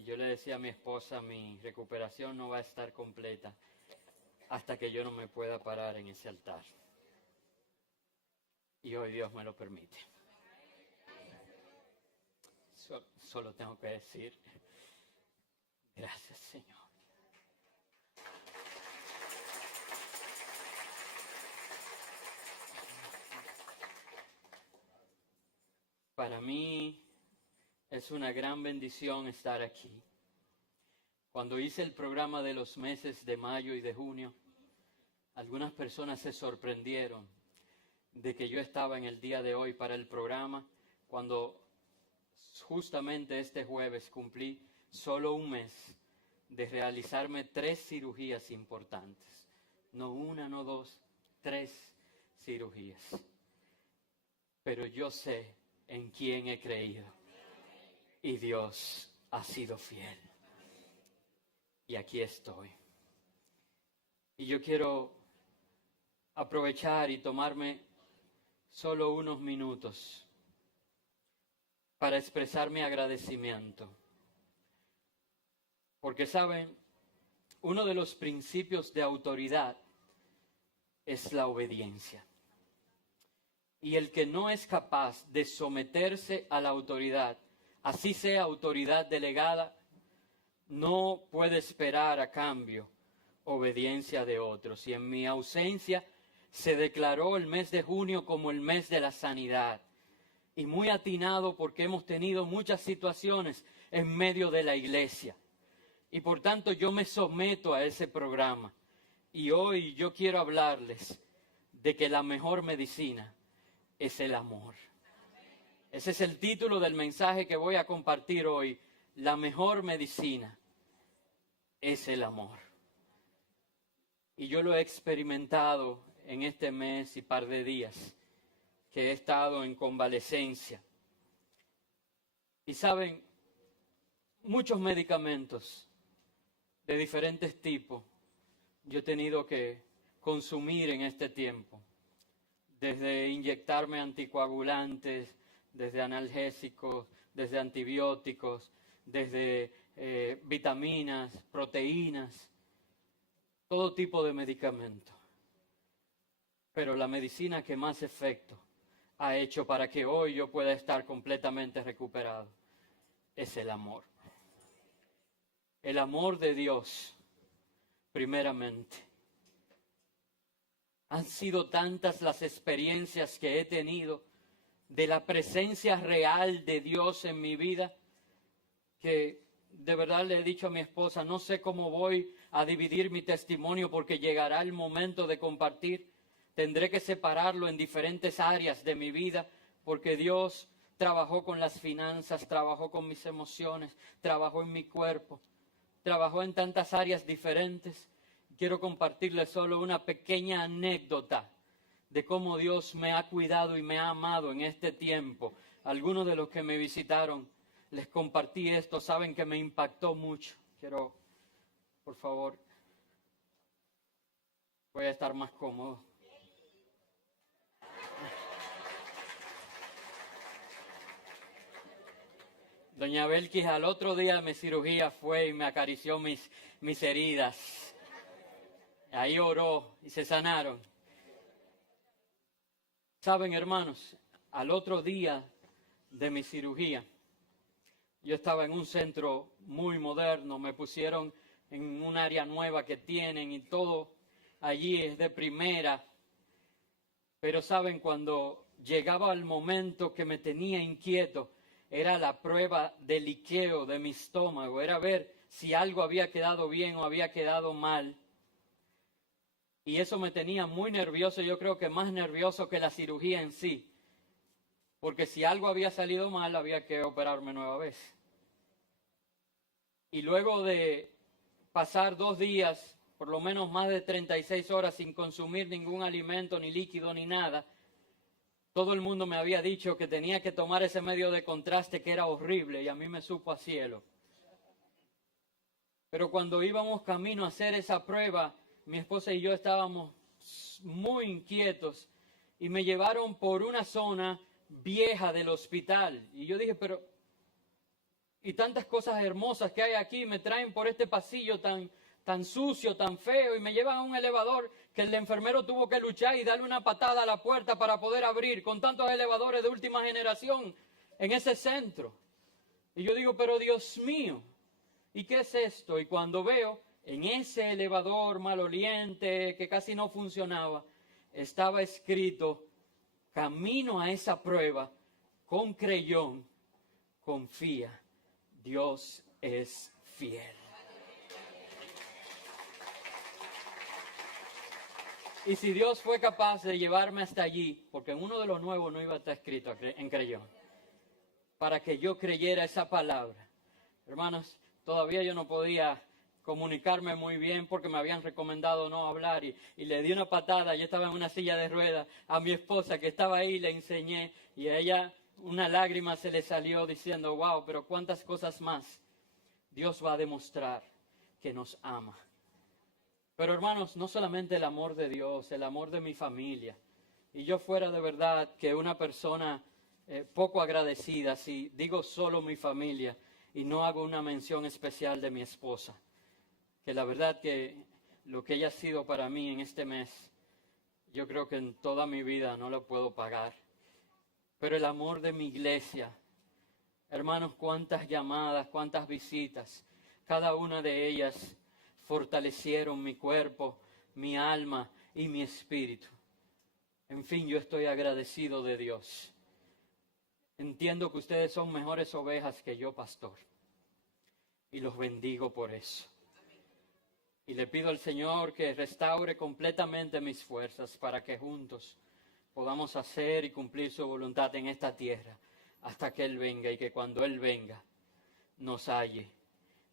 Y yo le decía a mi esposa, mi recuperación no va a estar completa hasta que yo no me pueda parar en ese altar. Y hoy Dios me lo permite. Solo tengo que decir, gracias Señor. Para mí es una gran bendición estar aquí. Cuando hice el programa de los meses de mayo y de junio, algunas personas se sorprendieron de que yo estaba en el día de hoy para el programa, cuando justamente este jueves cumplí solo un mes de realizarme 3 cirugías importantes. No una, no dos, 3 cirugías. Pero yo sé en quién he creído. Y Dios ha sido fiel. Y aquí estoy. Y yo quiero aprovechar y tomarme solo unos minutos para expresar mi agradecimiento. Porque saben, uno de los principios de autoridad es la obediencia. Y el que no es capaz de someterse a la autoridad, así sea autoridad delegada, no puede esperar a cambio obediencia de otros. Y en mi ausencia se declaró el mes de junio como el mes de la sanidad. Y muy atinado porque hemos tenido muchas situaciones en medio de la iglesia. Y por tanto yo me someto a ese programa. Y hoy yo quiero hablarles de que la mejor medicina es el amor. Ese es el título del mensaje que voy a compartir hoy. La mejor medicina es el amor. Y yo lo he experimentado en este mes y par de días que he estado en convalecencia. Y saben, muchos medicamentos de diferentes tipos yo he tenido que consumir en este tiempo. Desde inyectarme anticoagulantes, desde analgésicos, desde antibióticos, desde vitaminas, proteínas, todo tipo de medicamentos. Pero la medicina que más efecto ha hecho para que hoy yo pueda estar completamente recuperado es el amor. El amor de Dios, primeramente. Han sido tantas las experiencias que he tenido de la presencia real de Dios en mi vida, que de verdad le he dicho a mi esposa, no sé cómo voy a dividir mi testimonio porque llegará el momento de compartir. Tendré que separarlo en diferentes áreas de mi vida porque Dios trabajó con las finanzas, trabajó con mis emociones, trabajó en mi cuerpo, trabajó en tantas áreas diferentes. Quiero compartirles solo una pequeña anécdota de cómo Dios me ha cuidado y me ha amado en este tiempo. Algunos de los que me visitaron, les compartí esto, saben que me impactó mucho. Quiero, por favor, voy a estar más cómodo. Doña Belkis al otro día de mi cirugía fue y me acarició mis heridas. Ahí oró y se sanaron. Saben, hermanos, al otro día de mi cirugía, yo estaba en un centro muy moderno, me pusieron en un área nueva que tienen y todo allí es de primera. Pero saben, cuando llegaba el momento que me tenía inquieto, era la prueba de liqueo de mi estómago, era ver si algo había quedado bien o había quedado mal. Y eso me tenía muy nervioso, yo creo que más nervioso que la cirugía en sí. Porque si algo había salido mal, había que operarme nueva vez. Y luego de pasar 2 días, por lo menos más de 36 horas sin consumir ningún alimento, ni líquido, ni nada, todo el mundo me había dicho que tenía que tomar ese medio de contraste que era horrible y a mí me supo a cielo. Pero cuando íbamos camino a hacer esa prueba, mi esposa y yo estábamos muy inquietos y me llevaron por una zona vieja del hospital. Y yo dije, pero y tantas cosas hermosas que hay aquí me traen por este pasillo tan sucio, tan feo, y me llevan a un elevador que el enfermero tuvo que luchar y darle una patada a la puerta para poder abrir, con tantos elevadores de última generación en ese centro. Y yo digo, pero Dios mío, ¿y qué es esto? Y cuando veo en ese elevador maloliente que casi no funcionaba, estaba escrito, camino a esa prueba, con creyón, confía, Dios es fiel. Y si Dios fue capaz de llevarme hasta allí, porque en uno de los nuevos no iba a estar escrito en creyón, para que yo creyera esa palabra. Hermanos, todavía yo no podía comunicarme muy bien porque me habían recomendado no hablar y le di una patada, yo estaba en una silla de ruedas, a mi esposa que estaba ahí, le enseñé y a ella una lágrima se le salió diciendo, wow, pero cuántas cosas más Dios va a demostrar que nos ama. Pero hermanos, no solamente el amor de Dios, el amor de mi familia. Y yo fuera de verdad que una persona poco agradecida si digo solo mi familia y no hago una mención especial de mi esposa. Que la verdad que lo que ella ha sido para mí en este mes, yo creo que en toda mi vida no lo puedo pagar. Pero el amor de mi iglesia, hermanos, cuántas llamadas, cuántas visitas, cada una de ellas fortalecieron mi cuerpo, mi alma y mi espíritu. En fin, yo estoy agradecido de Dios. Entiendo que ustedes son mejores ovejas que yo, pastor. Y los bendigo por eso. Y le pido al Señor que restaure completamente mis fuerzas para que juntos podamos hacer y cumplir su voluntad en esta tierra hasta que Él venga y que cuando Él venga nos halle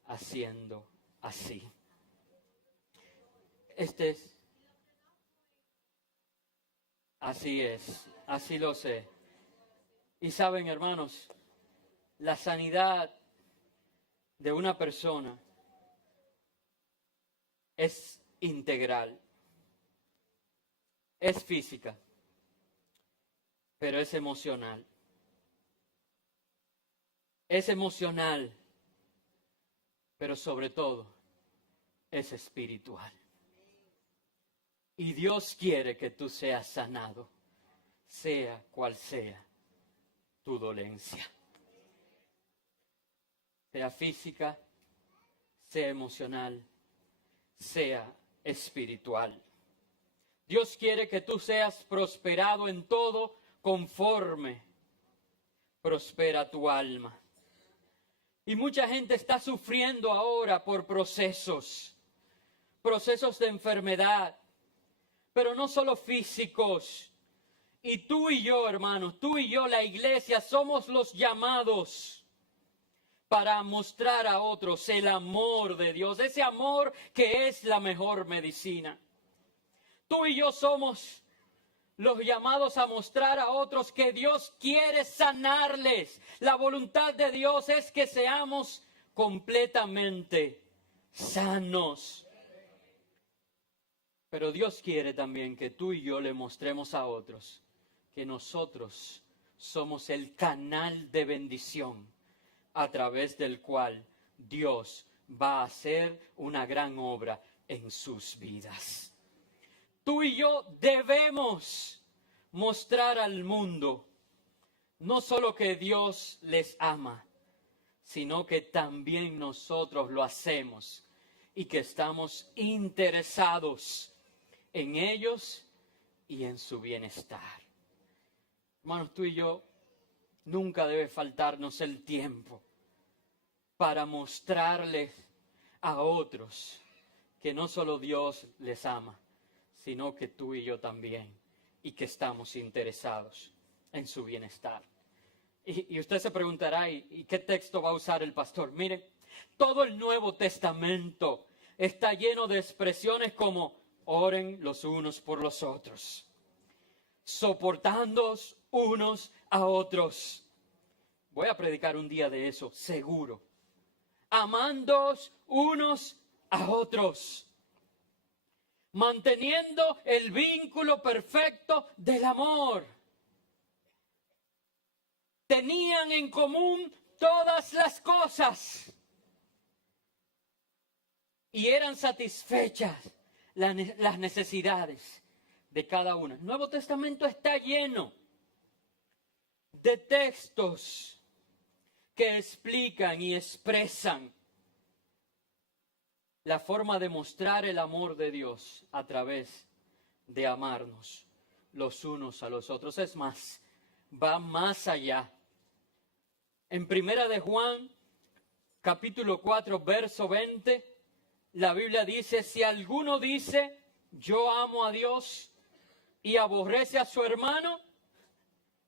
haciendo así. Así es, así lo sé. Y saben, hermanos, la sanidad de una persona es integral, es física, pero es emocional. Es emocional, pero sobre todo es espiritual. Y Dios quiere que tú seas sanado, sea cual sea tu dolencia. Sea física, sea emocional, sea espiritual. Dios quiere que tú seas prosperado en todo conforme prospera tu alma. Y mucha gente está sufriendo ahora por procesos de enfermedad, pero no solo físicos. Y tú y yo, hermanos, tú y yo, la iglesia, somos los llamados para mostrar a otros el amor de Dios, ese amor que es la mejor medicina. Tú y yo somos los llamados a mostrar a otros que Dios quiere sanarles. La voluntad de Dios es que seamos completamente sanos. Pero Dios quiere también que tú y yo le mostremos a otros que nosotros somos el canal de bendición a través del cual Dios va a hacer una gran obra en sus vidas. Tú y yo debemos mostrar al mundo no solo que Dios les ama, sino que también nosotros lo hacemos y que estamos interesados en ellos y en su bienestar. Hermanos, tú y yo, nunca debe faltarnos el tiempo para mostrarles a otros que no solo Dios les ama, sino que tú y yo también, y que estamos interesados en su bienestar. Y usted se preguntará, ¿y qué texto va a usar el pastor? Miren, todo el Nuevo Testamento está lleno de expresiones como oren los unos por los otros, soportándoos unos a otros. Voy a predicar un día de eso, seguro. Amándoos unos a otros, manteniendo el vínculo perfecto del amor. Tenían en común todas las cosas. Y eran satisfechas las necesidades de cada una. El Nuevo Testamento está lleno de textos que explican y expresan la forma de mostrar el amor de Dios a través de amarnos los unos a los otros. Es más, va más allá. En Primera de Juan, capítulo 4, verso 20, la Biblia dice, si alguno dice, yo amo a Dios y aborrece a su hermano,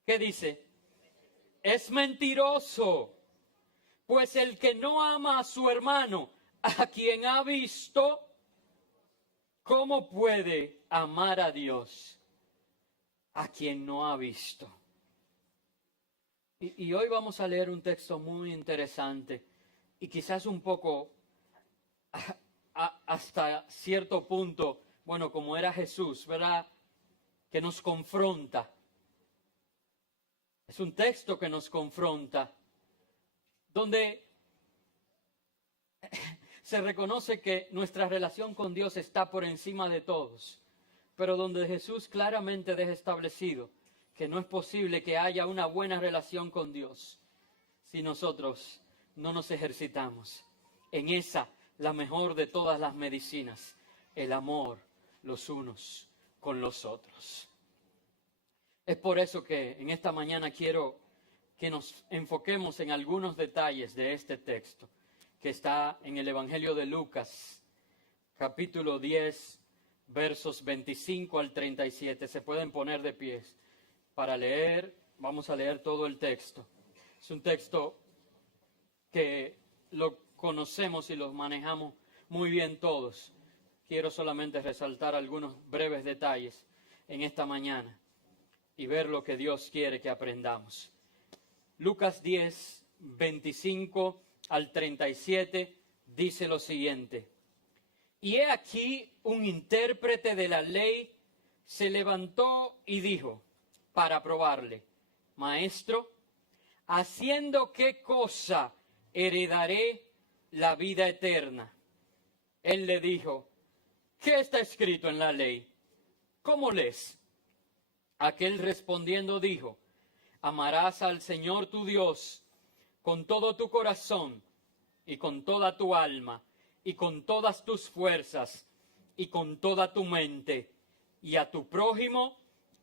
¿qué dice? Es mentiroso, pues el que no ama a su hermano, a quien ha visto, ¿cómo puede amar a Dios a quien no ha visto? Y hoy vamos a leer un texto muy interesante y quizás un poco hasta cierto punto, bueno, como era Jesús, ¿verdad? Que nos confronta. Es un texto que nos confronta, donde se reconoce que nuestra relación con Dios está por encima de todos, pero donde Jesús claramente deja establecido que no es posible que haya una buena relación con Dios si nosotros no nos ejercitamos en esa, la mejor de todas las medicinas, el amor los unos con los otros. Es por eso que en esta mañana quiero que nos enfoquemos en algunos detalles de este texto que está en el Evangelio de Lucas, capítulo 10, versos 25 al 37. Se pueden poner de pies para leer. Vamos a leer todo el texto. Es un texto que lo conocemos y lo manejamos muy bien todos. Quiero solamente resaltar algunos breves detalles en esta mañana y ver lo que Dios quiere que aprendamos. Lucas 10, 25 al 37 dice lo siguiente. Y he aquí un intérprete de la ley se levantó y dijo, para probarle, Maestro, ¿haciendo qué cosa heredaré la vida eterna? Él le dijo, ¿qué está escrito en la ley? ¿Cómo lees? Aquel respondiendo dijo, amarás al Señor tu Dios con todo tu corazón y con toda tu alma y con todas tus fuerzas y con toda tu mente y a tu prójimo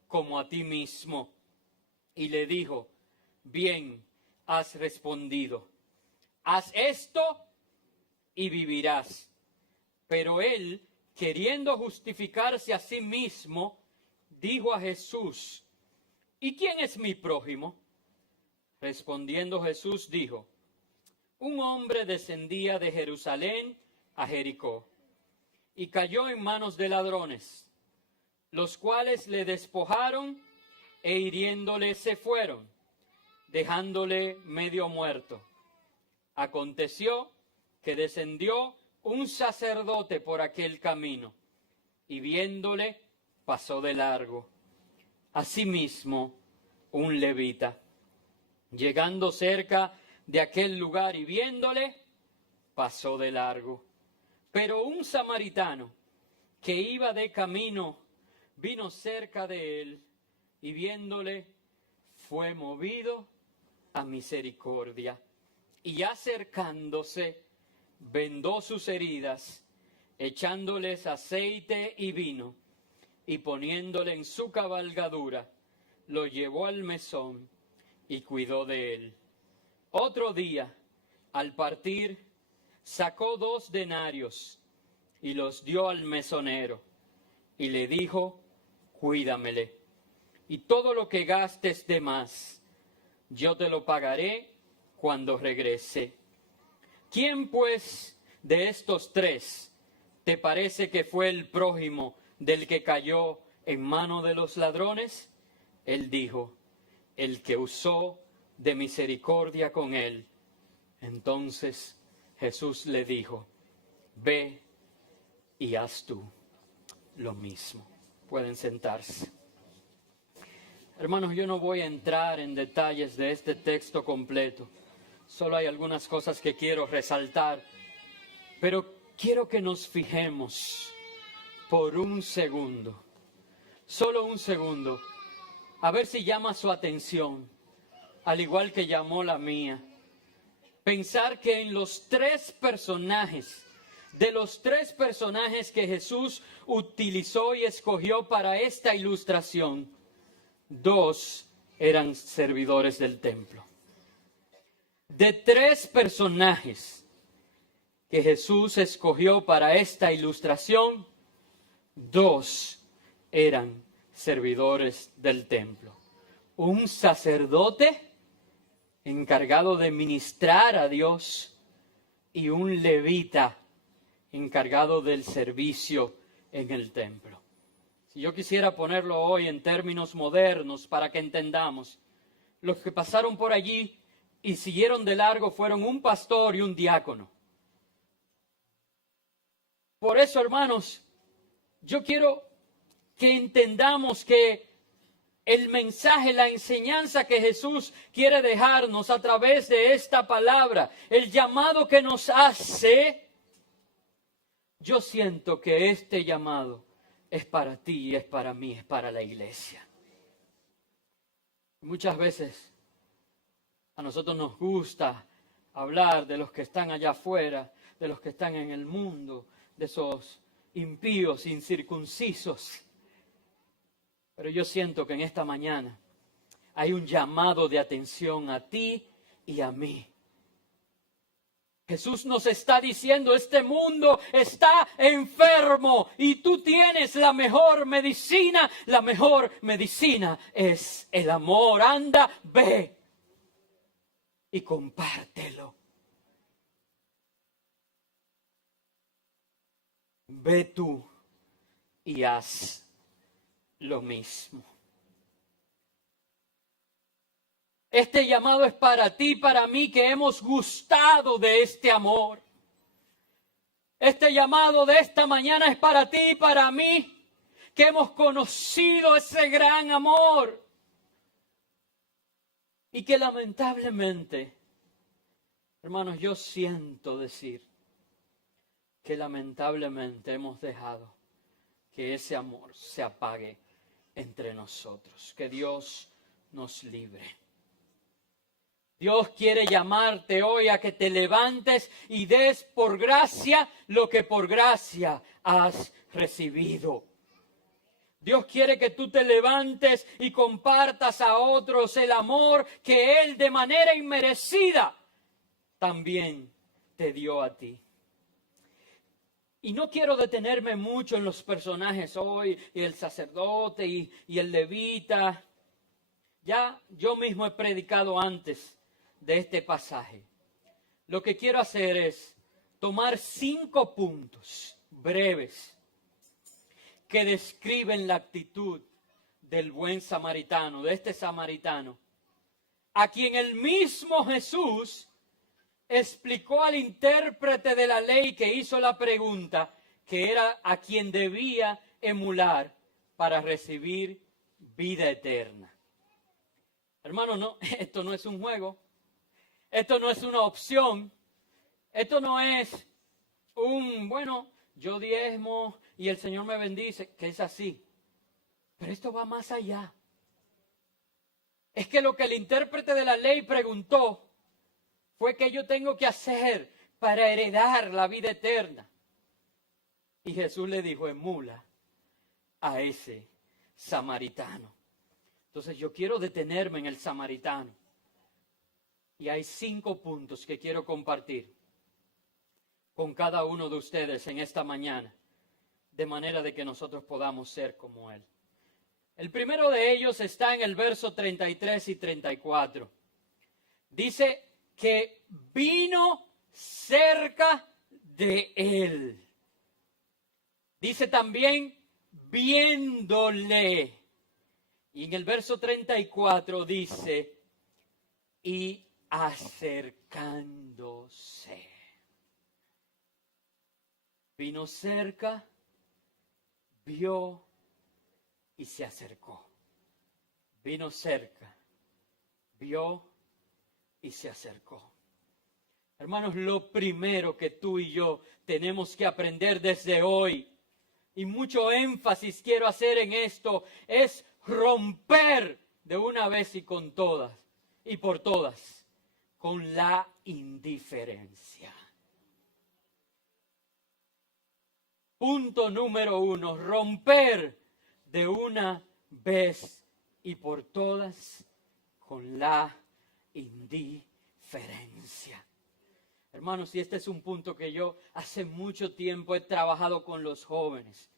como a ti mismo. Y le dijo, bien has respondido, haz esto y vivirás. Pero él, queriendo justificarse a sí mismo, dijo a Jesús, ¿y quién es mi prójimo? Respondiendo Jesús dijo, un hombre descendía de Jerusalén a Jericó y cayó en manos de ladrones, los cuales le despojaron e hiriéndole se fueron, dejándole medio muerto. Aconteció que descendió un sacerdote por aquel camino y viéndole pasó de largo. Asimismo, un levita, llegando cerca de aquel lugar y viéndole, pasó de largo. Pero un samaritano que iba de camino vino cerca de él y viéndole fue movido a misericordia y acercándose vendó sus heridas, echándoles aceite y vino y poniéndole en su cabalgadura, lo llevó al mesón y cuidó de él. Otro día, al partir, sacó 2 denarios y los dio al mesonero y le dijo, cuídamele, y todo lo que gastes de más, yo te lo pagaré cuando regrese. ¿Quién, pues, de estos 3 te parece que fue el prójimo del que cayó en mano de los ladrones? Él dijo, el que usó de misericordia con él. Entonces Jesús le dijo, ve y haz tú lo mismo. Pueden sentarse. Hermanos, yo no voy a entrar en detalles de este texto completo, Solo hay algunas cosas que quiero resaltar, pero quiero que nos fijemos por un segundo, solo un segundo, a ver si llama su atención, al igual que llamó la mía. Pensar que en los tres personajes, de los tres personajes que Jesús utilizó y escogió para esta ilustración, dos eran servidores del templo. De tres personajes que Jesús escogió para esta ilustración, dos eran servidores del templo. Un sacerdote encargado de ministrar a Dios y un levita encargado del servicio en el templo. Si yo quisiera ponerlo hoy en términos modernos para que entendamos, los que pasaron por allí y siguieron de largo fueron un pastor y un diácono. Por eso, hermanos, yo quiero que entendamos que el mensaje, la enseñanza que Jesús quiere dejarnos a través de esta palabra, el llamado que nos hace, yo siento que este llamado es para ti, es para mí, es para la iglesia. Muchas veces a nosotros nos gusta hablar de los que están allá afuera, de los que están en el mundo, de esos impíos, incircuncisos. Pero yo siento que en esta mañana hay un llamado de atención a ti y a mí. Jesús nos está diciendo, este mundo está enfermo y tú tienes la mejor medicina. La mejor medicina es el amor. Anda, ve y compártelo. Ve tú y haz lo mismo. Este llamado es para ti, para mí, que hemos gustado de este amor. Este llamado de esta mañana es para ti y para mí, que hemos conocido ese gran amor. Y que lamentablemente, hermanos, yo siento decir que lamentablemente hemos dejado que ese amor se apague entre nosotros. Que Dios nos libre. Dios quiere llamarte hoy a que te levantes y des por gracia lo que por gracia has recibido. Dios quiere que tú te levantes y compartas a otros el amor que Él de manera inmerecida también te dio a ti. Y no quiero detenerme mucho en los personajes hoy, y el sacerdote y el levita. Ya yo mismo he predicado antes de este pasaje. Lo que quiero hacer es tomar 5 puntos breves que describen la actitud del buen samaritano, de este samaritano, a quien el mismo Jesús explicó al intérprete de la ley que hizo la pregunta, que era a quien debía emular para recibir vida eterna. Hermano, no, esto no es un juego, esto no es una opción, esto no es bueno, yo diezmo y el Señor me bendice, que es así. Pero esto va más allá. Es que lo que el intérprete de la ley preguntó fue qué yo tengo que hacer para heredar la vida eterna. Y Jesús le dijo, emula a ese samaritano. Entonces yo quiero detenerme en el samaritano. Y hay 5 puntos que quiero compartir con cada uno de ustedes en esta mañana, de manera de que nosotros podamos ser como Él. El primero de ellos está en el verso 33 y 34. Dice que vino cerca de Él. Dice también viéndole. Y en el verso 34 dice, y acercándose. Vino cerca, vio y se acercó. Vino cerca, vio y se acercó. Hermanos, lo primero que tú y yo tenemos que aprender desde hoy, y mucho énfasis quiero hacer en esto, es romper de una vez y con todas, y por todas, con la indiferencia. Punto número 1, romper de una vez y por todas con la indiferencia. Hermanos, y este es un punto que yo hace mucho tiempo he trabajado con los jóvenes,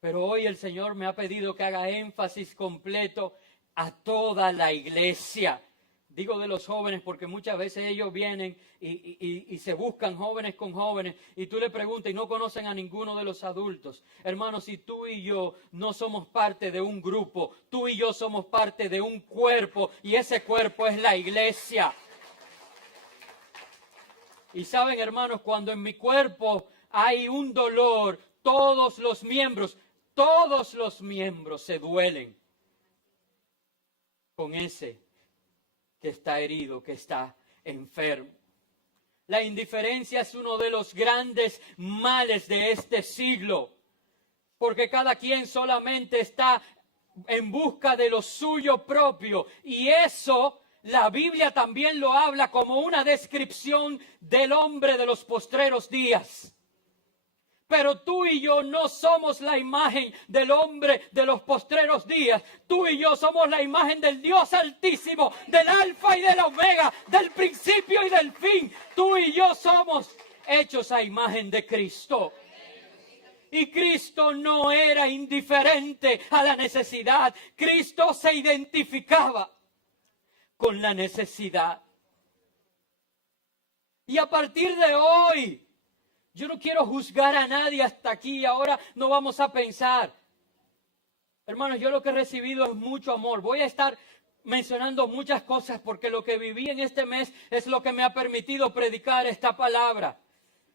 pero hoy el Señor me ha pedido que haga énfasis completo a toda la iglesia. Digo de los jóvenes porque muchas veces ellos vienen y se buscan jóvenes con jóvenes y tú le preguntas y no conocen a ninguno de los adultos. Hermanos, si tú y yo no somos parte de un grupo, tú y yo somos parte de un cuerpo y ese cuerpo es la iglesia. Y saben, hermanos, cuando en mi cuerpo hay un dolor, todos los miembros se duelen con ese que está herido, que está enfermo. La indiferencia es uno de los grandes males de este siglo, porque cada quien solamente está en busca de lo suyo propio, y eso la Biblia también lo habla como una descripción del hombre de los postreros días. Pero tú y yo no somos la imagen del hombre de los postreros días. Tú y yo somos la imagen del Dios Altísimo, del Alfa y del Omega, del principio y del fin. Tú y yo somos hechos a imagen de Cristo. Y Cristo no era indiferente a la necesidad. Cristo se identificaba con la necesidad. Y a partir de hoy, yo no quiero juzgar a nadie hasta aquí y ahora no vamos a pensar. Hermanos, yo lo que he recibido es mucho amor. Voy a estar mencionando muchas cosas porque lo que viví en este mes es lo que me ha permitido predicar esta palabra.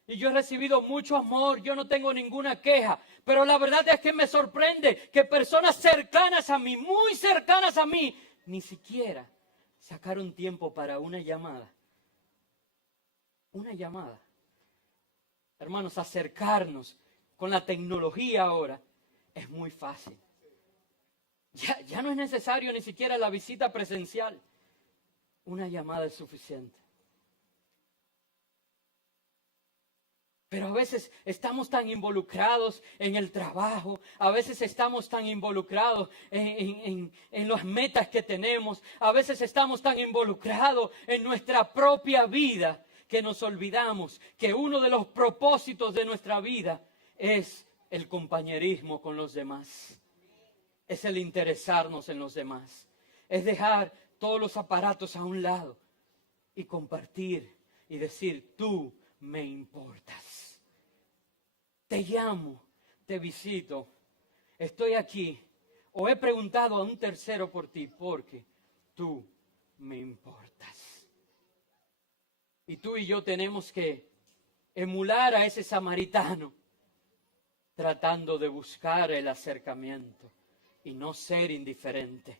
Y yo he recibido mucho amor, yo no tengo ninguna queja. Pero la verdad es que me sorprende que personas cercanas a mí, muy cercanas a mí, ni siquiera sacaron tiempo para una llamada. Una llamada. Hermanos, acercarnos con la tecnología ahora es muy fácil. Ya no es necesario ni siquiera la visita presencial. Una llamada es suficiente. Pero a veces estamos tan involucrados en el trabajo, a veces estamos tan involucrados en las metas que tenemos, a veces estamos tan involucrados en nuestra propia vida, que nos olvidamos que uno de los propósitos de nuestra vida es el compañerismo con los demás. Es el interesarnos en los demás. Es dejar todos los aparatos a un lado y compartir y decir, tú me importas. Te llamo, te visito, estoy aquí. O he preguntado a un tercero por ti porque tú me importas. Y tú y yo tenemos que emular a ese samaritano, tratando de buscar el acercamiento y no ser indiferente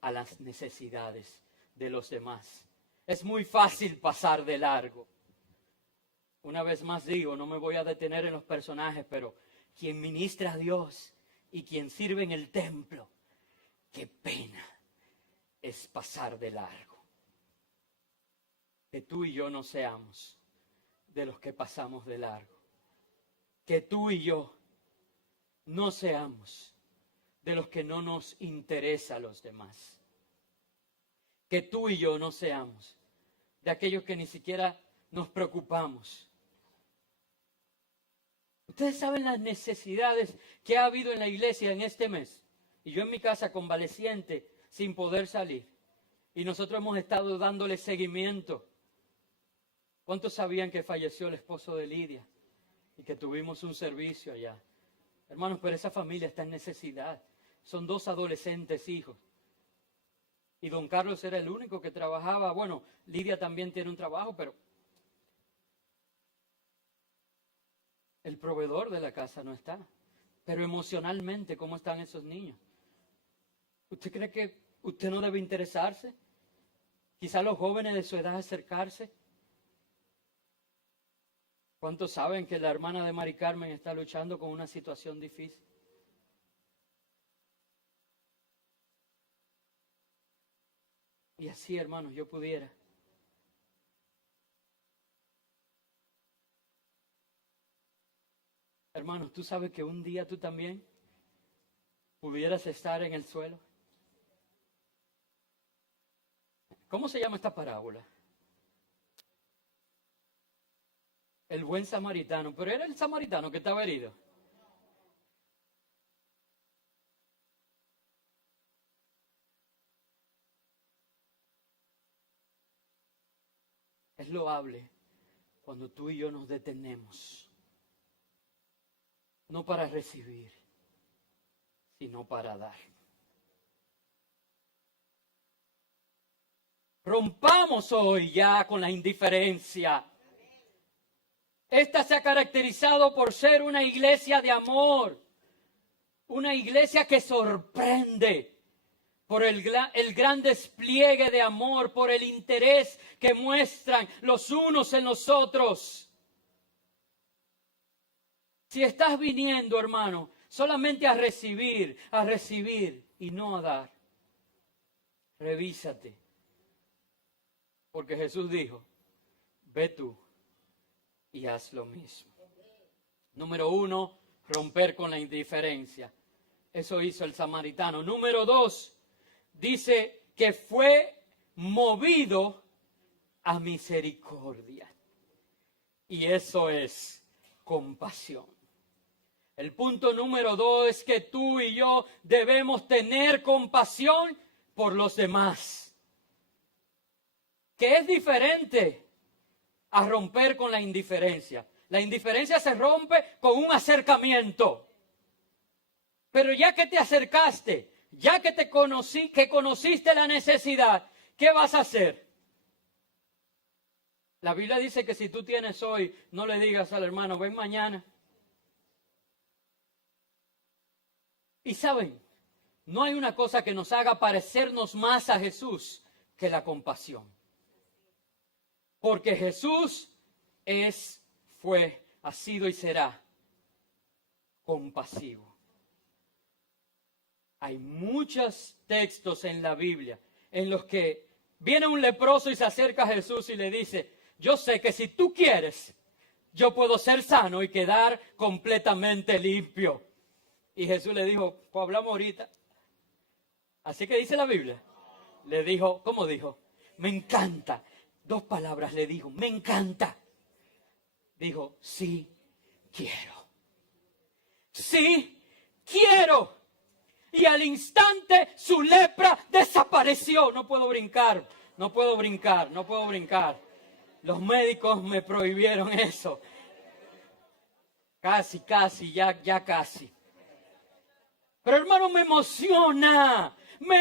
a las necesidades de los demás. Es muy fácil pasar de largo. Una vez más digo, no me voy a detener en los personajes, pero quien ministra a Dios y quien sirve en el templo, qué pena es pasar de largo. Que tú y yo no seamos de los que pasamos de largo. Que tú y yo no seamos de los que no nos interesa a los demás. Que tú y yo no seamos de aquellos que ni siquiera nos preocupamos. Ustedes saben las necesidades que ha habido en la iglesia en este mes. Y yo en mi casa convaleciente, sin poder salir. Y nosotros hemos estado dándole seguimiento. ¿Cuántos sabían que falleció el esposo de Lidia? Y que tuvimos un servicio allá. Hermanos, pero esa familia está en necesidad. Son 2 adolescentes hijos. Y don Carlos era el único que trabajaba. Bueno, Lidia también tiene un trabajo, pero el proveedor de la casa no está. Pero emocionalmente, ¿cómo están esos niños? ¿Usted cree que usted no debe interesarse? Quizá los jóvenes de su edad acercarse. ¿Cuántos saben que la hermana de Mari Carmen está luchando con una situación difícil? Y así, hermanos, yo pudiera. Hermanos, ¿tú sabes que un día tú también pudieras estar en el suelo? ¿Cómo se llama esta parábola? El buen samaritano. Pero era el samaritano que estaba herido. Es loable cuando tú y yo nos detenemos. No para recibir, sino para dar. Rompamos hoy ya con la indiferencia. Esta se ha caracterizado por ser una iglesia de amor, una iglesia que sorprende por el gran despliegue de amor, por el interés que muestran los unos en los otros. Si estás viniendo, hermano, solamente a recibir y no a dar, revísate. Porque Jesús dijo, ve tú y haz lo mismo. Número 1, romper con la indiferencia. Eso hizo el samaritano. Número 2, dice que fue movido a misericordia. Y eso es compasión. El punto número 2 es que tú y yo debemos tener compasión por los demás. Que es diferente a romper con la indiferencia. La indiferencia se rompe con un acercamiento. Pero ya que te acercaste, ya que te conocí, que conociste la necesidad, ¿qué vas a hacer? La Biblia dice que si tú tienes hoy, no le digas al hermano, ven mañana. Y saben, no hay una cosa que nos haga parecernos más a Jesús que la compasión. Porque Jesús fue, ha sido y será compasivo. Hay muchos textos en la Biblia en los que viene un leproso y se acerca a Jesús y le dice, yo sé que si tú quieres, yo puedo ser sano y quedar completamente limpio. Y Jesús le dijo, pues hablamos ahorita. Así que dice la Biblia. Le dijo, ¿cómo dijo? Me encanta. 2 palabras le dijo, me encanta. Dijo, sí, quiero. Sí, quiero. Y al instante su lepra desapareció. No puedo brincar. Los médicos me prohibieron eso. Casi, ya casi. Pero hermano, me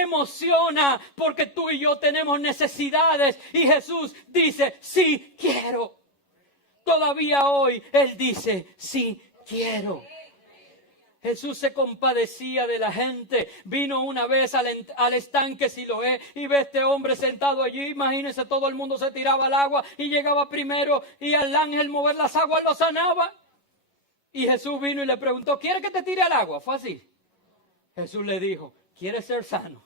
emociona porque tú y yo tenemos necesidades y Jesús dice, sí, quiero. Todavía hoy Él dice, sí, quiero. Jesús se compadecía de la gente. Vino una vez al estanque Siloé y ve a este hombre sentado allí. Imagínense, todo el mundo se tiraba al agua y llegaba primero y al ángel mover las aguas lo sanaba. Y Jesús vino y le preguntó, ¿quieres que te tire al agua? Fue así. Jesús le dijo, ¿quieres ser sano?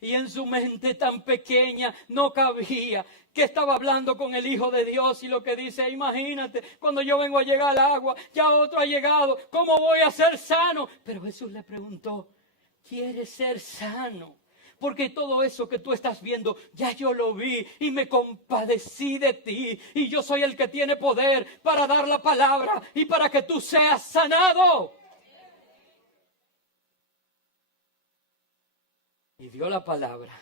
Y en su mente tan pequeña no cabía que estaba hablando con el Hijo de Dios y lo que dice, imagínate, cuando yo vengo a llegar al agua, ya otro ha llegado, ¿cómo voy a ser sano? Pero Jesús le preguntó, ¿quieres ser sano? Porque todo eso que tú estás viendo, ya yo lo vi y me compadecí de ti. Y yo soy el que tiene poder para dar la palabra y para que tú seas sanado. Y dio la palabra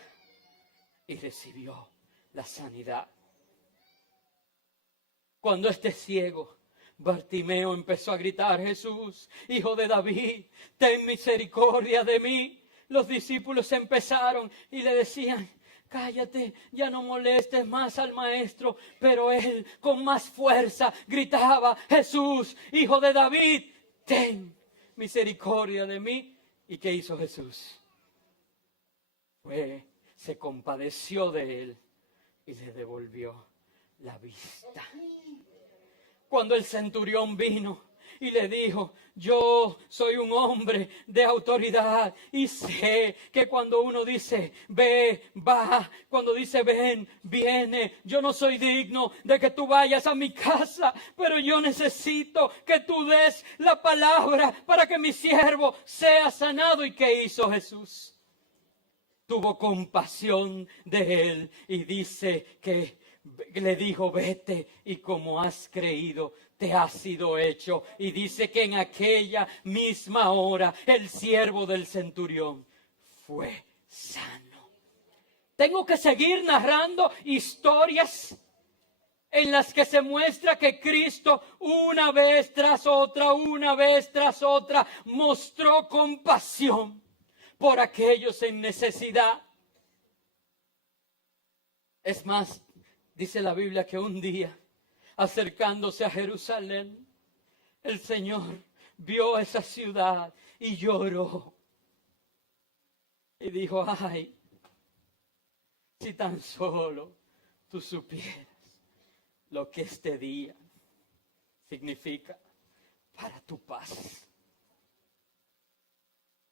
y recibió la sanidad. Cuando este ciego, Bartimeo, empezó a gritar, Jesús, Hijo de David, ten misericordia de mí. Los discípulos empezaron y le decían, cállate, ya no molestes más al maestro. Pero él con más fuerza gritaba, Jesús, Hijo de David, ten misericordia de mí. ¿Y qué hizo Jesús? Se compadeció de él y le devolvió la vista. cuando el centurión vino y le dijo, yo soy un hombre de autoridad y sé que cuando uno dice ve, va, cuando dice ven, viene. Yo no soy digno de que tú vayas a mi casa, pero yo necesito que tú des la palabra para que mi siervo sea sanado. ¿Y qué hizo Jesús? Tuvo compasión de él y dice que le dijo, vete y como has creído, te ha sido hecho. Y dice que en aquella misma hora el siervo del centurión fue sano. Tengo que seguir narrando historias en las que se muestra que Cristo una vez tras otra mostró compasión por aquellos en necesidad. Es más, dice la Biblia que un día, acercándose a Jerusalén, el Señor vio esa ciudad y lloró. Y dijo, ay, si tan solo tú supieras lo que este día significa para tu paz.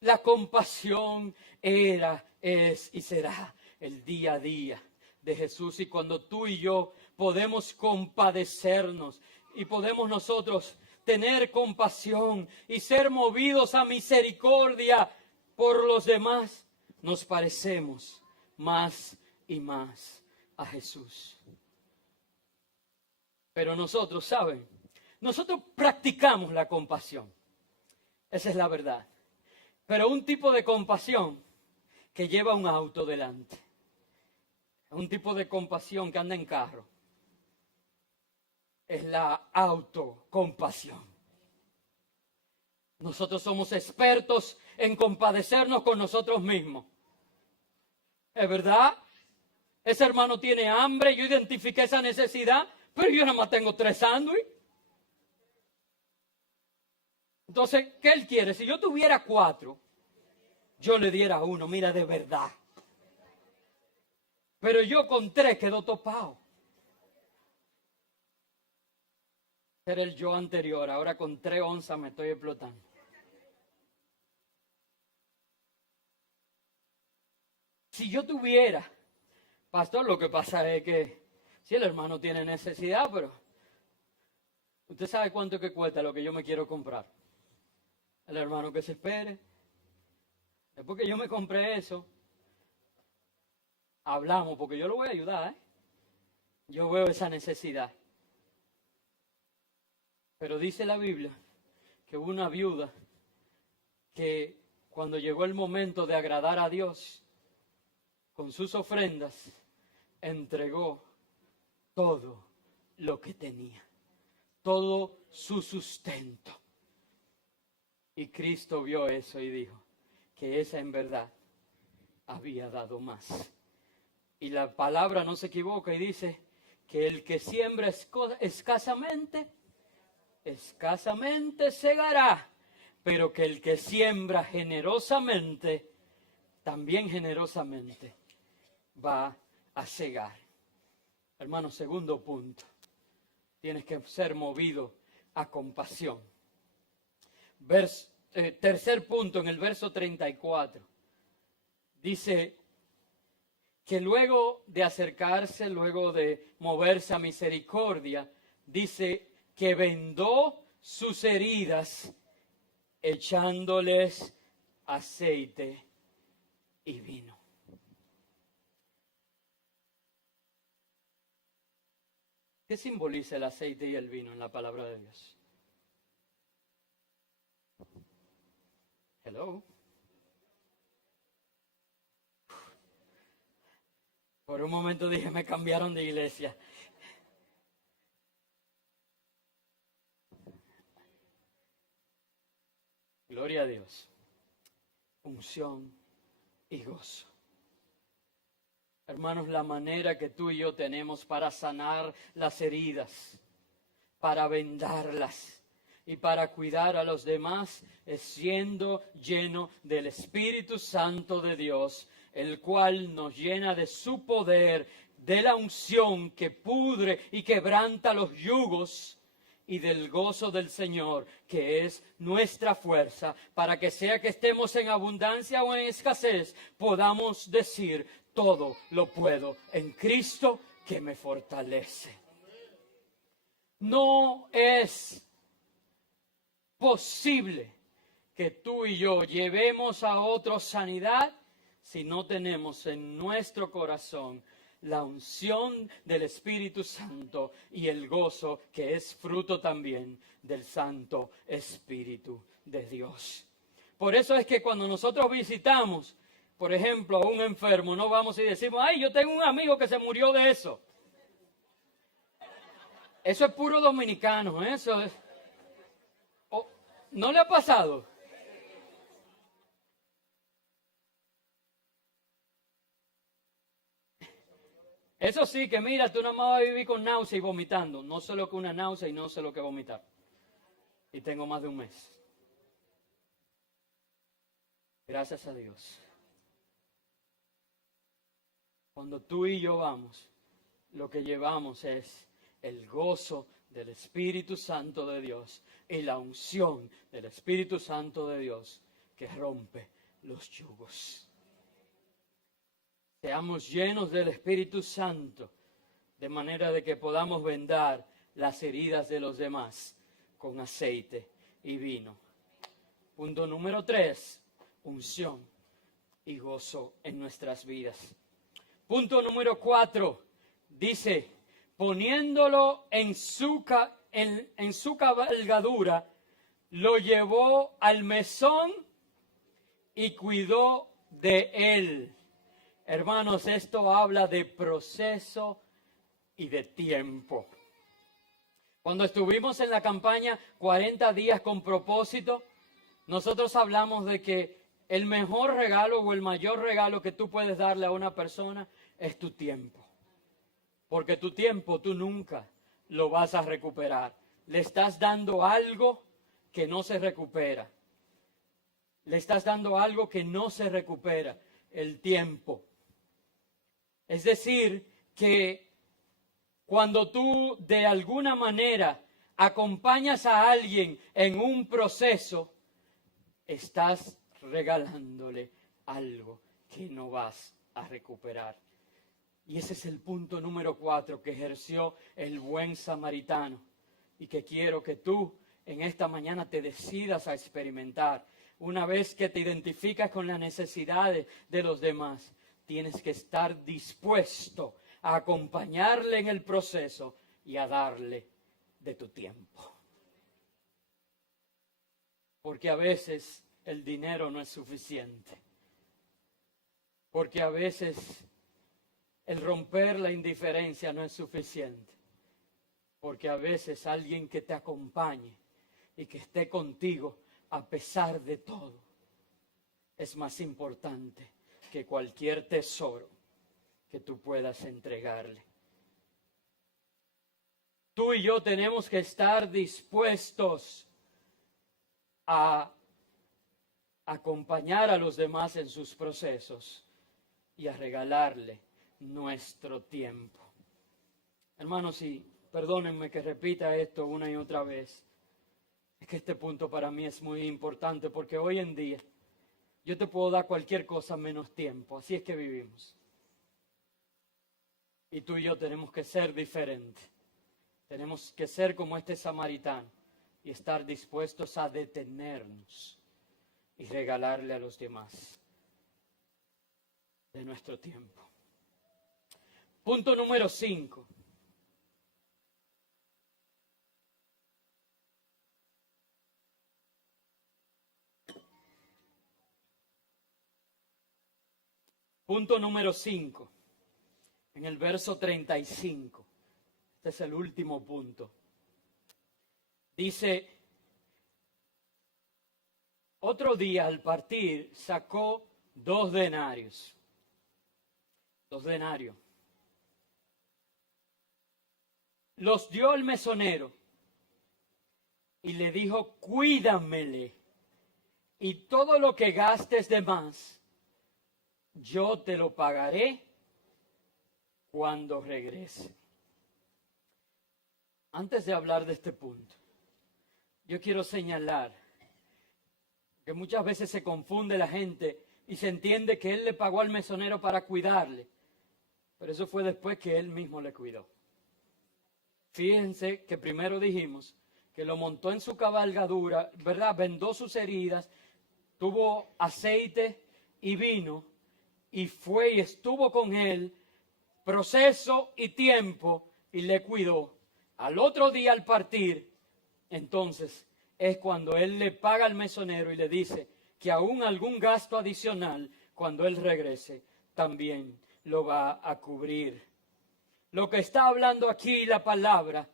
La compasión era, es y será el día a día de Jesús. Y cuando tú y yo podemos compadecernos y podemos nosotros tener compasión y ser movidos a misericordia por los demás, nos parecemos más y más a Jesús. Pero nosotros, ¿saben? Nosotros practicamos la compasión. Esa es la verdad. Pero un tipo de compasión que lleva un auto delante. Un tipo de compasión que anda en carro. Es la autocompasión. Nosotros somos expertos en compadecernos con nosotros mismos. ¿Es verdad? Ese hermano tiene hambre, yo identifiqué esa necesidad, pero yo nada más tengo 3 sándwiches. Entonces, ¿qué él quiere? Si yo tuviera 4, yo le diera 1, mira, de verdad. Pero yo con 3 quedo topado. Era el yo anterior, ahora con 3 onzas me estoy explotando. Si yo tuviera, pastor, lo que pasa es que si el hermano tiene necesidad, pero usted sabe cuánto que cuesta lo que yo me quiero comprar. El hermano que se espere. Después que yo me compré eso, hablamos, porque yo lo voy a ayudar, ¿eh? Yo veo esa necesidad. Pero dice la Biblia que hubo una viuda que cuando llegó el momento de agradar a Dios, con sus ofrendas, entregó todo lo que tenía, todo su sustento. Y Cristo vio eso y dijo que esa en verdad había dado más. Y la palabra no se equivoca y dice que el que siembra escasamente segará, pero que el que siembra generosamente, también generosamente va a segar. Hermano, segundo punto, tienes que ser movido a compasión. Tercer punto, en el verso 34, dice que luego de acercarse, luego de moverse a misericordia, dice que vendó sus heridas echándoles aceite y vino. ¿Qué simboliza el aceite y el vino en la palabra de Dios? Hello. Por un momento dije, me cambiaron de iglesia. Gloria a Dios. Unción y gozo. Hermanos, la manera que tú y yo tenemos para sanar las heridas, para vendarlas y para cuidar a los demás es siendo lleno del Espíritu Santo de Dios, el cual nos llena de su poder, de la unción que pudre y quebranta los yugos y del gozo del Señor, que es nuestra fuerza, para que sea que estemos en abundancia o en escasez, podamos decir, todo lo puedo en Cristo que me fortalece. No es posible que tú y yo llevemos a otros sanidad si no tenemos en nuestro corazón la unción del Espíritu Santo y el gozo que es fruto también del Santo Espíritu de Dios. Por eso es que cuando nosotros visitamos, por ejemplo, a un enfermo, no vamos y decimos, ay, yo tengo un amigo que se murió de eso. Eso es puro dominicano, eso es. ¿No le ha pasado? Eso sí, que mira, tú nada más vas a vivir con náusea y vomitando. No sé lo que es una náusea y no sé lo que es vomitar. Y tengo más de un mes. Gracias a Dios. Cuando tú y yo vamos, lo que llevamos es el gozo del Espíritu Santo de Dios y la unción del Espíritu Santo de Dios que rompe los yugos. Seamos llenos del Espíritu Santo, de manera de que podamos vendar las heridas de los demás con aceite y vino. Punto número 3, unción y gozo en nuestras vidas. Punto número 4, dice, poniéndolo en su cabalgadura, lo llevó al mesón y cuidó de él. Hermanos, esto habla de proceso y de tiempo. Cuando estuvimos en la campaña 40 días con propósito, nosotros hablamos de que el mejor regalo o el mayor regalo que tú puedes darle a una persona es tu tiempo. Porque tu tiempo tú nunca lo vas a recuperar. Le estás dando algo que no se recupera. Le estás dando algo que no se recupera, el tiempo. Es decir, que cuando tú de alguna manera acompañas a alguien en un proceso, estás regalándole algo que no vas a recuperar. Y ese es el punto número 4 que ejerció el buen samaritano y que quiero que tú en esta mañana te decidas a experimentar. Una vez que te identificas con las necesidades de los demás, tienes que estar dispuesto a acompañarle en el proceso y a darle de tu tiempo. Porque a veces el dinero no es suficiente. Porque a veces el romper la indiferencia no es suficiente. Porque a veces alguien que te acompañe y que esté contigo a pesar de todo es más importante que cualquier tesoro que tú puedas entregarle. Tú y yo tenemos que estar dispuestos a acompañar a los demás en sus procesos y a regalarle nuestro tiempo. Hermanos, y perdónenme que repita esto una y otra vez, es que este punto para mí es muy importante porque hoy en día yo te puedo dar cualquier cosa menos tiempo, así es que vivimos. Y tú y yo tenemos que ser diferentes. Tenemos que ser como este samaritano y estar dispuestos a detenernos y regalarle a los demás de nuestro tiempo. Punto número 5. Punto número 5. En el verso 35. Este es el último punto. Dice, otro día al partir sacó 2 denarios. 2 denarios. Los dio al mesonero y le dijo, cuídamele y todo lo que gastes de más, yo te lo pagaré cuando regrese. Antes de hablar de este punto, yo quiero señalar que muchas veces se confunde la gente y se entiende que él le pagó al mesonero para cuidarle, pero eso fue después que él mismo le cuidó. Fíjense que primero dijimos que lo montó en su cabalgadura, ¿verdad? Vendó sus heridas, tuvo aceite y vino, y fue y estuvo con él proceso y tiempo y le cuidó. Al otro día al partir, entonces es cuando él le paga al mesonero y le dice que aún algún gasto adicional, cuando él regrese, también lo va a cubrir. Lo que está hablando aquí la palabra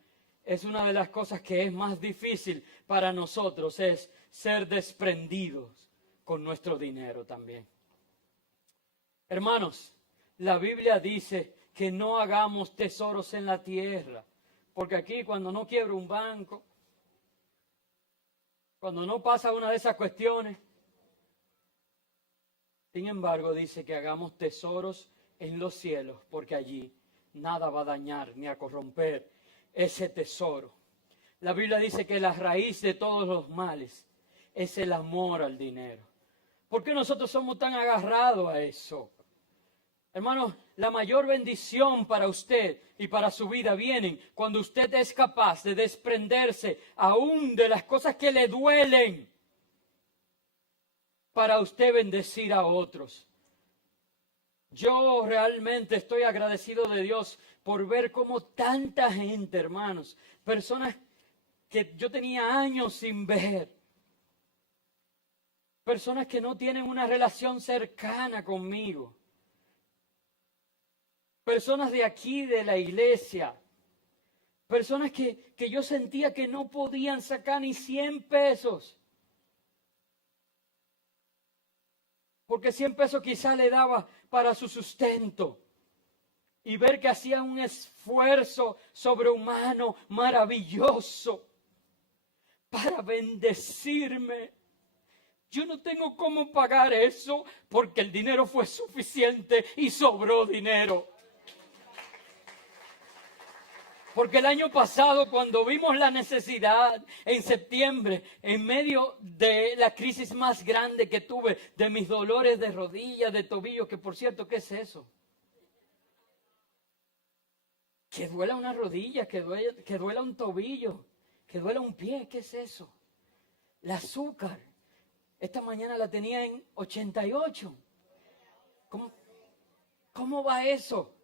es una de las cosas que es más difícil para nosotros, es ser desprendidos con nuestro dinero también. Hermanos, la Biblia dice que no hagamos tesoros en la tierra, porque aquí cuando no quiebra un banco, cuando no pasa una de esas cuestiones, sin embargo dice que hagamos tesoros en los cielos, porque allí nada va a dañar ni a corromper ese tesoro. La Biblia dice que la raíz de todos los males es el amor al dinero. ¿Por qué nosotros somos tan agarrados a eso? Hermanos, la mayor bendición para usted y para su vida vienen cuando usted es capaz de desprenderse aún de las cosas que le duelen para usted bendecir a otros. Yo realmente estoy agradecido de Dios por ver cómo tanta gente, hermanos, personas que yo tenía años sin ver, personas que no tienen una relación cercana conmigo, personas de aquí, de la iglesia, personas que yo sentía que no podían sacar ni 100 pesos. Porque 100 pesos quizá le daba para su sustento. Y ver que hacía un esfuerzo sobrehumano, maravilloso, para bendecirme. Yo no tengo cómo pagar eso porque el dinero fue suficiente y sobró dinero. Porque el año pasado, cuando vimos la necesidad, en septiembre, en medio de la crisis más grande que tuve, de mis dolores de rodillas, de tobillo, que por cierto, ¿qué es eso? Que duela una rodilla, que duela un tobillo, que duela un pie, ¿qué es eso? El azúcar. Esta mañana la tenía en 88. ¿Cómo va eso?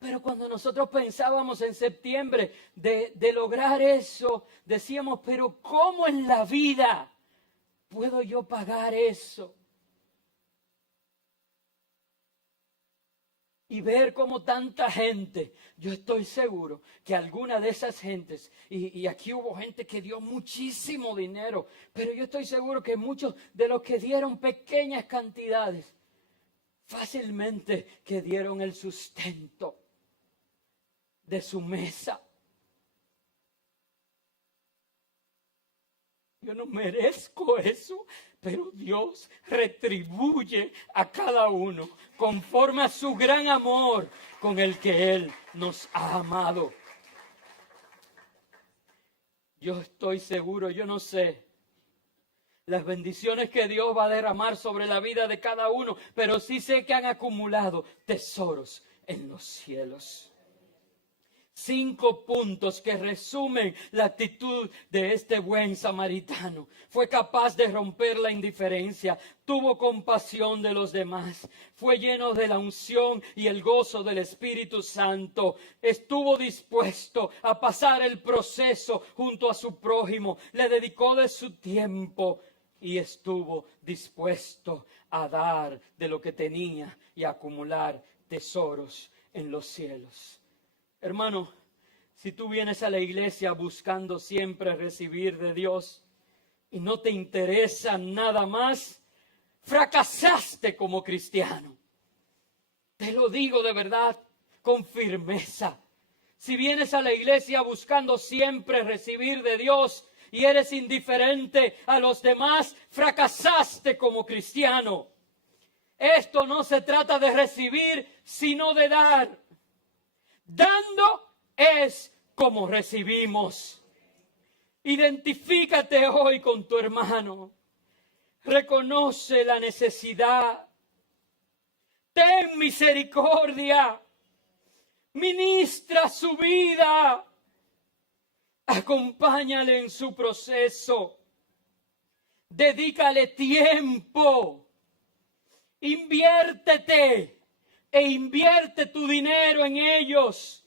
Pero cuando nosotros pensábamos en septiembre de lograr eso, decíamos, pero ¿cómo en la vida puedo yo pagar eso? Y ver cómo tanta gente, yo estoy seguro que alguna de esas gentes, y aquí hubo gente que dio muchísimo dinero, pero yo estoy seguro que muchos de los que dieron pequeñas cantidades, fácilmente que dieron el sustento de su mesa. Yo no merezco eso, pero Dios retribuye a cada uno conforme a su gran amor con el que Él nos ha amado. Yo estoy seguro, yo no sé las bendiciones que Dios va a derramar sobre la vida de cada uno, pero sí sé que han acumulado tesoros en los cielos. 5 puntos que resumen la actitud de este buen samaritano. Fue capaz de romper la indiferencia, tuvo compasión de los demás, fue lleno de la unción y el gozo del Espíritu Santo, estuvo dispuesto a pasar el proceso junto a su prójimo, le dedicó de su tiempo y estuvo dispuesto a dar de lo que tenía y a acumular tesoros en los cielos. Hermano, si tú vienes a la iglesia buscando siempre recibir de Dios y no te interesa nada más, fracasaste como cristiano. Te lo digo de verdad, con firmeza. Si vienes a la iglesia buscando siempre recibir de Dios y eres indiferente a los demás, fracasaste como cristiano. Esto no se trata de recibir, sino de dar. Dando es como recibimos. Identifícate hoy con tu hermano. Reconoce la necesidad. Ten misericordia. Ministra su vida. Acompáñale en su proceso. Dedícale tiempo. Inviértete e invierte tu dinero en ellos.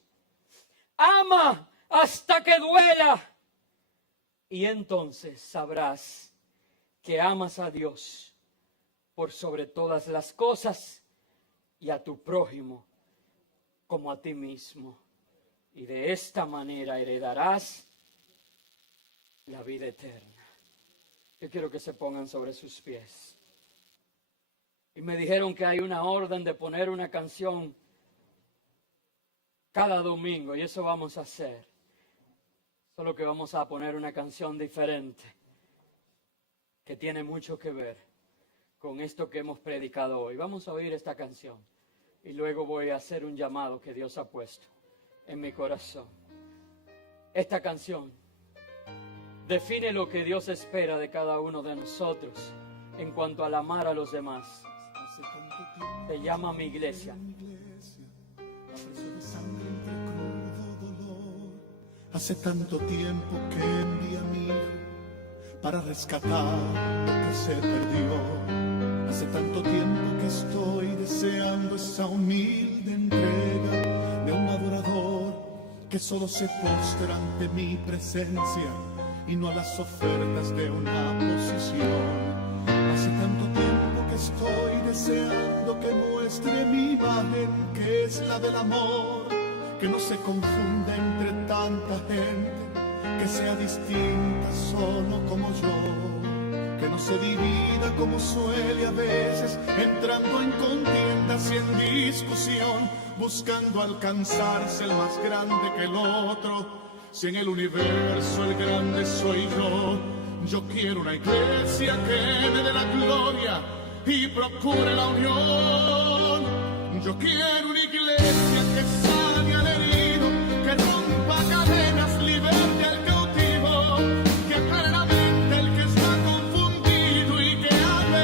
Ama hasta que duela. Y entonces sabrás que amas a Dios por sobre todas las cosas y a tu prójimo como a ti mismo. Y de esta manera heredarás la vida eterna. Yo quiero que se pongan sobre sus pies. Y me dijeron que hay una orden de poner una canción cada domingo, y eso vamos a hacer. Solo que vamos a poner una canción diferente, que tiene mucho que ver con esto que hemos predicado hoy. Vamos a oír esta canción, y luego voy a hacer un llamado que Dios ha puesto en mi corazón. Esta canción define lo que Dios espera de cada uno de nosotros en cuanto al amar a los demás. Se llama Mi Iglesia. Hace tanto tiempo que envié a mi hijo para rescatar lo que se perdió. Hace tanto tiempo que estoy deseando esa humilde entrega de un adorador que solo se postra ante mi presencia y no a las ofertas de una posición. Hace tanto tiempo que estoy deseando que muestre mi imagen, que es la del amor, que no se confunda entre tanta gente, que sea distinta solo como yo, que no se divida como suele a veces, entrando en contiendas y en discusión, buscando alcanzarse el más grande que el otro. Si en el universo el grande soy yo quiero una iglesia que me dé la gloria y procure la unión. Yo quiero una iglesia que sane al herido, que rompa cadenas, liberte al cautivo, que aclare la mente el que está confundido y que hable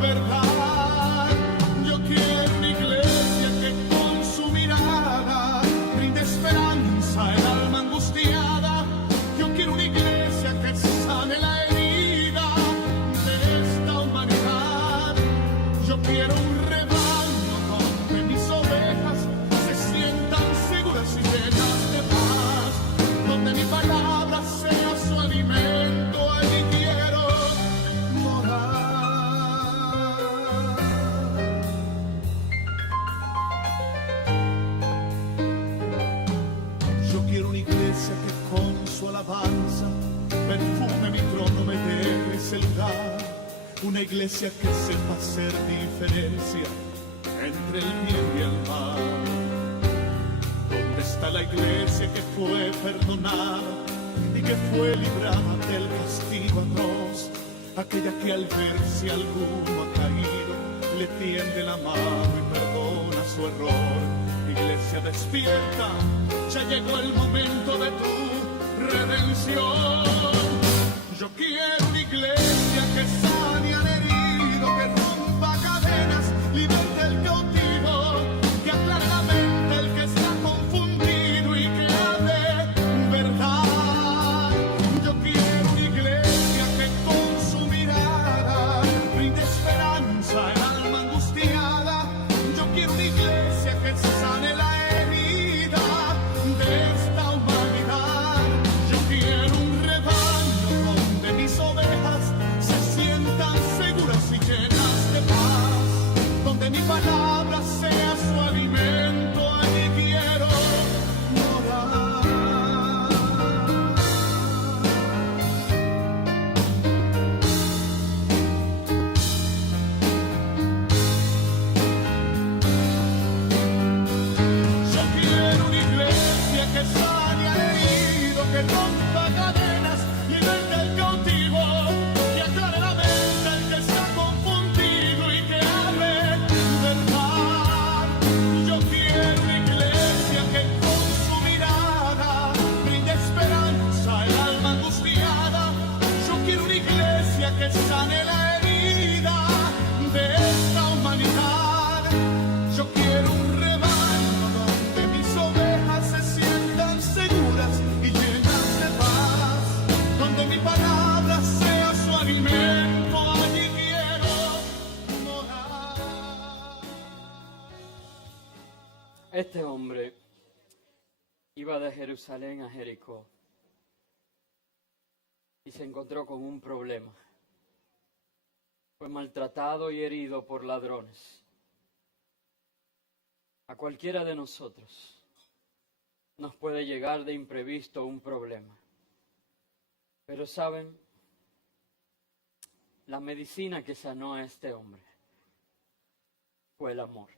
verdad. Yo quiero una iglesia que con su mirada brinde esperanza al alma angustiada. Yo quiero una iglesia que sane la herida de esta humanidad. Yo quiero un rebaño donde mis ovejas se sientan seguras y llenas de paz, donde mi palabra sea su alimento. Allí quiero morar. Yo quiero una iglesia que con su alabanza perfume mi trono, me dé ese lugar. Una iglesia que sepa hacer diferencia entre el bien y el mal. ¿Dónde está la iglesia que fue perdonada y que fue librada del castigo atroz? Aquella que al ver si alguno ha caído le tiende la mano y perdona su error. Iglesia despierta, ya llegó el momento de tu redención. Yo quiero una iglesia que sane al herido, que rompa cadenas, liberte al cautivo, que aclare la mente el que está confundido y que hable verdad. Yo quiero una iglesia que con su mirada brinde esperanza al alma angustiada. Yo quiero una iglesia que sane la herida de esta humanidad. Yo quiero un rebaño donde mis ovejas se sientan seguras y llenas de paz, donde mi palabra sea su alimento. Allí quiero morar. Yo quiero una iglesia que sane al herido, que rompa cadenas, liberte al cautivo, que aclare la mente el que está confundido y que hable verdad. Yo quiero una iglesia que con su mirada me sane la herida de esta humanidad. Yo quiero un rebaño donde mis ovejas se sientan seguras y llenas de paz, donde mi palabra sea su alimento, allí quiero morar. Este hombre iba de Jerusalén a Jericó y se encontró con un problema. Fue maltratado y herido por ladrones. A cualquiera de nosotros nos puede llegar de imprevisto un problema. Pero saben, la medicina que sanó a este hombre fue el amor.